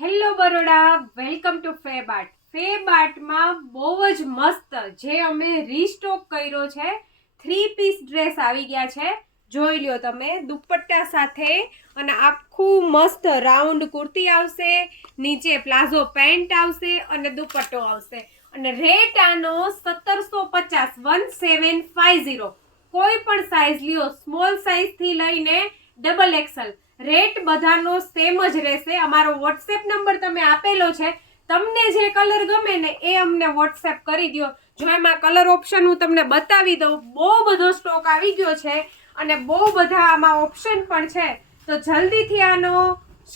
Hello Baroda, welcome to fab art. Fab આર્ટમાં બહુ જ મસ્ત જે અમે રીસ્ટોક કર્યો છે 3 પીસ ડ્રેસ આવી ગયા છે. જોઈ લ્યો તમે, દુપટ્ટા સાથે અને આખું મસ્ત રાઉન્ડ કુર્તી આવશે, નીચે પ્લાઝો પેન્ટ આવશે અને દુપટ્ટો આવશે. અને રેટ આનો 1750 1750. કોઈ પણ સાઈઝ લ્યો, સ્મોલ સાઈઝ થી લઈને ડબલ એક્સલ, રેટ બધાનો સેમ જ રહેશે. અમારો વોટ્સએપ નંબર તમે આપેલો છે, તમને જે કલર ગમે ને એ અમને વોટ્સએપ કરી દો. જો એમાં કલર ઓપ્શન હું તમને બતાવી દઉં, બહુ બધો સ્ટોક આવી ગયો છે અને બહુ બધા આમાં ઓપ્શન પણ છે. તો જલ્દીથી આનો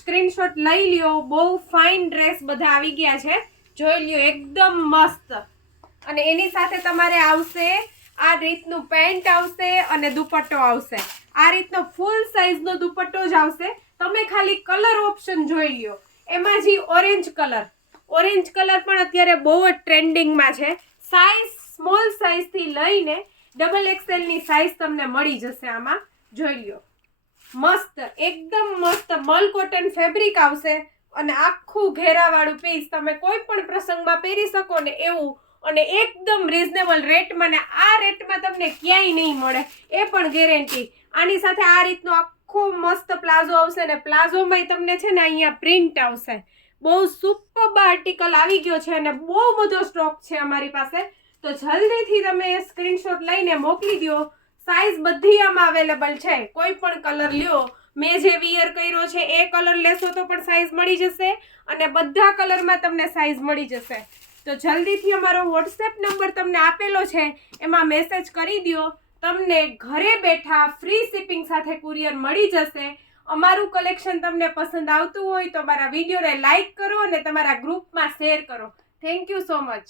સ્ક્રીનશોટ લઈ લ્યો. બહુ ફાઇન ડ્રેસ બધા આવી ગયા છે, જોઈ લ્યો, એકદમ મસ્ત. અને એની સાથે તમારે આવશે આ રીતનું પેન્ટ આવશે અને દુપટ્ટો આવશે. આ રીતનો ફૂલ સાઈઝનો દુપટ્ટો જ આવશે. તમે ખાલી કલર ઓપ્શન જોઈ લ્યો. એમાં જે ઓરેન્જ કલર પણ અત્યારે બહુ જ ટ્રેન્ડિંગમાં છે. સાઈઝ સ્મોલ સાઈઝ થી લઈને ડબલ એક્સેલ ની સાઈઝ તમને મળી જશે. આમાં જોઈ લ્યો, મસ્ત, એકદમ મસ્ત મલ કોટન ફેબ્રિક આવશે અને આખું ઘેરાવાળું પીસ તમે કોઈ પણ પ્રસંગમાં પહેરી શકો ને એવું, અને એકદમ રીઝનેબલ રેટમાં. ને આ રેટમાં તમને ક્યાંય નહીં મળે, એ પણ ગેરંટી. આની સાથે આ રીતનો આખો મસ્ત પ્લાઝો આવશે ને પ્લાઝોમાં તમને છે ને અહીંયા પ્રિન્ટ આવશે. બહુ સુપર આર્ટિકલ આવી ગયો છે અને બહુ બધો સ્ટોક છે અમારી પાસે. તો જલ્દીથી તમે સ્ક્રીનશોટ લઈને મોકલી દો. સાઈઝ બધી આમાં અવેલેબલ છે, કોઈ પણ કલર લ્યો. મેં જે વિયર કર્યો છે એ કલર લેશો તો પણ સાઈઝ મળી જશે અને બધા કલરમાં તમને સાઈઝ મળી જશે. તો જલ્દીથી અમારો વોટ્સએપ નંબર તમને આપેલો છે, એમાં મેસેજ કરી દો. તમને ઘરે બેઠા ફ્રી શિપિંગ સાથે કુરિયર મળી જશે. અમારું કલેક્શન તમને પસંદ આવતું હોય તો અમારા વિડીયોને લાઈક કરો અને તમારા ગ્રુપમાં શેર કરો. Thank you so much.